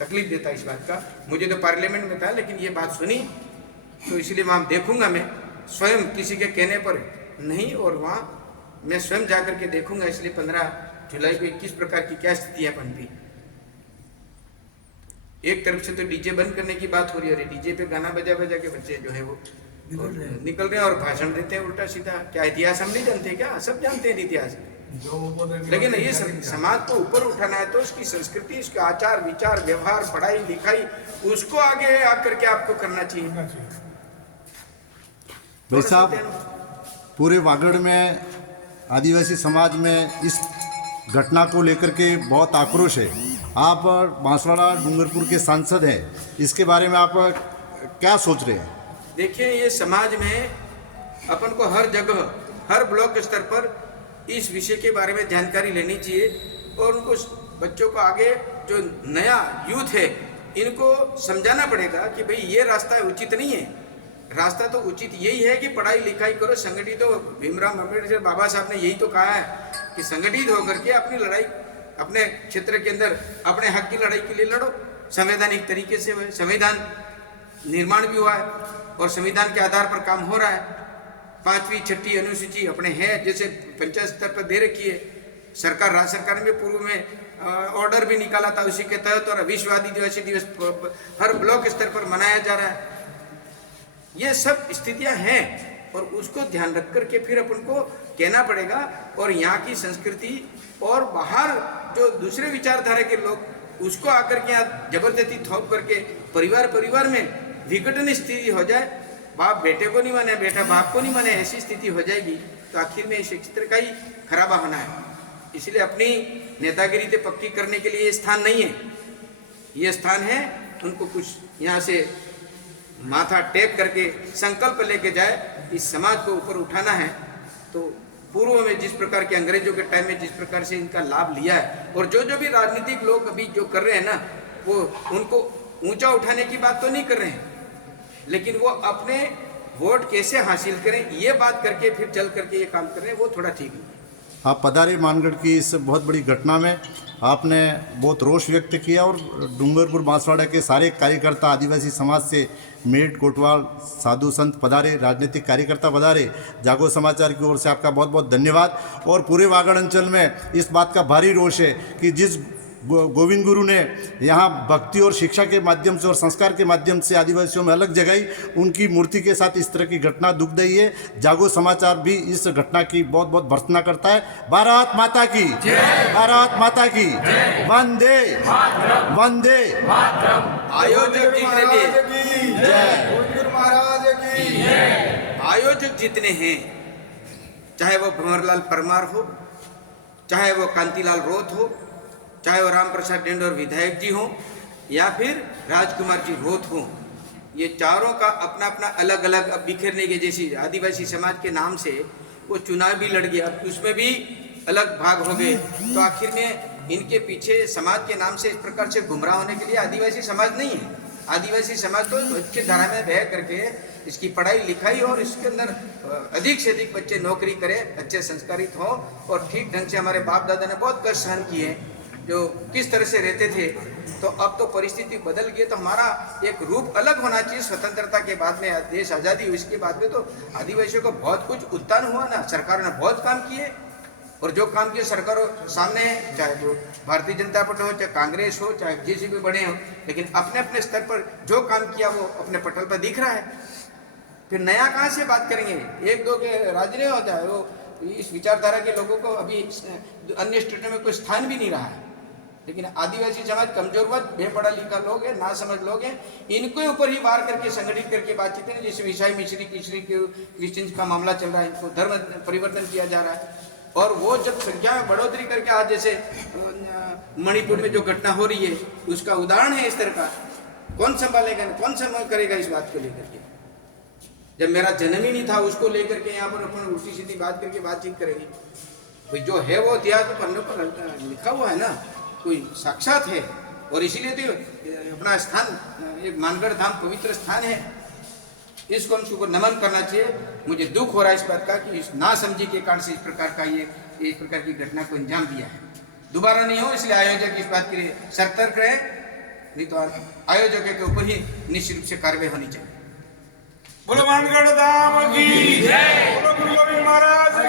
तकलीफ देता इस बात का। मुझे तो पार्लियामेंट में था, लेकिन ये बात सुनी तो इसलिए वहाँ देखूंगा मैं, स्वयं किसी के कहने पर नहीं, और वहाँ मैं स्वयं जा करके देखूंगा। इसलिए 15 जुलाई को किस प्रकार की क्या स्थितियाँ बनती। एक तरफ से तो डीजे बंद करने की बात हो रही है, डीजे पे गाना बजा बजा के बच्चे जो है वो निकल रहे हैं और भाषण देते हैं उल्टा सीधा। क्या इतिहास हम नहीं जानते क्या? सब जानते हैं इतिहास, लेकिन ये समाज को ऊपर उठाना है तो उसकी संस्कृति, उसके आचार विचार व्यवहार पढ़ाई लिखाई उसको आगे आकर के आपको करना चाहिए। भाई साहब, पूरे वागड़ में आदिवासी समाज में इस घटना को लेकर के बहुत आक्रोश है। आप बांसवाड़ा डूंगरपुर के सांसद हैं, इसके बारे में आप क्या सोच रहे हैं? देखिए, ये समाज में अपन को हर जगह हर ब्लॉक स्तर पर इस विषय के बारे में जानकारी लेनी चाहिए और उनको बच्चों को आगे जो नया यूथ है इनको समझाना पड़ेगा कि भाई ये रास्ता उचित नहीं है। रास्ता तो उचित यही है कि पढ़ाई लिखाई करो, संगठित हो। भीमराव अम्बेडकर बाबा साहब ने यही तो कहा है कि संगठित होकर के अपनी लड़ाई अपने क्षेत्र के अंदर अपने हक की लड़ाई के लिए लड़ो। संवैधानिक तरीके से संविधान निर्माण भी हुआ है और संविधान के आधार पर काम हो रहा है। 5वीं 6ठी अनुसूची अपने हैं, जैसे पंचायत स्तर पर दे रखी है सरकार। राज्य सरकार ने पूर्व में ऑर्डर भी निकाला था उसी के तहत, और विश्व आदिवासी दिवस हर ब्लॉक स्तर पर मनाया जा रहा है। ये सब स्थितियां हैं और उसको ध्यान रख करके फिर अपन को कहना पड़ेगा। और यहाँ की संस्कृति और बाहर जो दूसरे विचारधारा के लोग उसको आकर के यहाँ जबरदस्ती थोप करके परिवार में विघटन स्थिति हो जाए, बाप बेटे को नहीं माने, बेटा बाप को नहीं माने, ऐसी स्थिति हो जाएगी तो आखिर में इस क्षेत्र का ही खराबा होना है। इसलिए अपनी नेतागिरी से पक्की करने के लिए ये स्थान नहीं है। ये स्थान है उनको कुछ यहाँ से माथा टेक करके संकल्प लेके जाए, इस समाज को ऊपर उठाना है। तो पूर्व में जिस प्रकार के अंग्रेजों के टाइम में जिस प्रकार से इनका लाभ लिया है, और जो भी राजनीतिक लोग अभी जो कर रहे हैं ना, वो उनको ऊंचा उठाने की बात तो नहीं कर रहे हैं, लेकिन वो अपने वोट कैसे हासिल करें ये बात करके फिर चल करके ये काम कर रहे हैं, वो थोड़ा ठीक नहीं है। आप पधारे मानगढ़ की इस बहुत बड़ी घटना में, आपने बहुत रोष व्यक्त किया और डूंगरपुर बांसवाड़ा के सारे कार्यकर्ता आदिवासी समाज से मेट कोटवाल साधु संत पधारे, राजनीतिक कार्यकर्ता पधारे। जागो समाचार की ओर से आपका बहुत बहुत धन्यवाद। और पूरे वागड़ अंचल में इस बात का भारी रोष है कि जिस गोविंद गुरु ने यहाँ भक्ति और शिक्षा के माध्यम से और संस्कार के माध्यम से आदिवासियों में अलग जगाई, उनकी मूर्ति के साथ इस तरह की घटना दुखदायी है। जागो समाचार भी इस घटना की बहुत बहुत भर्त्सना करता है। भारत माता की जय, भारत माता की वंदे वंदे। आयोजक आयोजक जितने हैं, चाहे वो भंवरलाल परमार हो, चाहे वो कांतिलाल रोत हो, चाहे वो राम प्रसाद डेंडोर विधायक जी हों, या फिर राजकुमार जी रोत हों, ये चारों का अपना अपना अलग अलग अब बिखरने के जैसी आदिवासी समाज के नाम से वो चुनाव भी लड़ गया, उसमें भी अलग भाग हो गए। तो आखिर में इनके पीछे समाज के नाम से इस प्रकार से गुमराह होने के लिए आदिवासी समाज नहीं है। आदिवासी समाज तो अच्छी धारा में बह करके इसकी पढ़ाई लिखाई और इसके अंदर अधिक से अधिक बच्चे नौकरी करें, अच्छे संस्कारित हों और ठीक ढंग से। हमारे बाप दादा ने बहुत कष्ट सहन किए, जो किस तरह से रहते थे, तो अब तो परिस्थिति बदल गई। तो हमारा एक रूप अलग होना चाहिए। स्वतंत्रता के बाद में, देश आज़ादी हुई इसके बाद में तो आदिवासियों को बहुत कुछ उत्थान हुआ ना, सरकार ने बहुत काम किए। और जो काम किए सरकार सामने है, चाहे वो भारतीय जनता पार्टी हो, चाहे कांग्रेस हो, चाहे किसी भी बड़े हो, लेकिन अपने अपने स्तर पर जो काम किया वो अपने पटल पर दिख रहा है। फिर नया कहाँ से बात करेंगे? एक दो के राज नहीं होता है, वो इस विचारधारा के लोगों को अभी अन्य स्टेटों में कोई स्थान भी नहीं रहा है। लेकिन आदिवासी समाज कमजोर वर्ग, बेपढ़ा लिखा लोग हैं, ना समझ लोग हैं, इनके ऊपर ही वार करके संगठित करके बातचीत है। जैसे ईसाई मिश्री क्रिश्चियन का मामला चल रहा है, इनको धर्म परिवर्तन किया जा रहा है। और वो जब संख्या में बढ़ोतरी करके आज जैसे मणिपुर में जो घटना हो रही है उसका उदाहरण है इस तरह का। कौन संभालेगा, कौन संभाल करेगा इस बात को लेकर के? जब मेरा जन्म ही नहीं था उसको लेकर के यहाँ पर अपन उल्टी सीधी बात करके बातचीत करेंगे। भाई जो है वो इतिहास में पन्नों पर लिखा हुआ है ना, कोई साक्षात है। और इसीलिए तो अपना स्थान एक मानगढ़ धाम पवित्र स्थान है, इसको हमको नमन करना चाहिए। मुझे दुख हो रहा है इस बात का कि इस नासमझी के कारण से इस प्रकार की घटना को अंजाम दिया है। दोबारा नहीं हो, इसलिए आयोजक इस बात के लिए सतर्क रहे नहीं तो आयोजकों के ऊपर ही निश्चित रूप से कार्रवाई होनी चाहिए। बोलो मानगढ़ धाम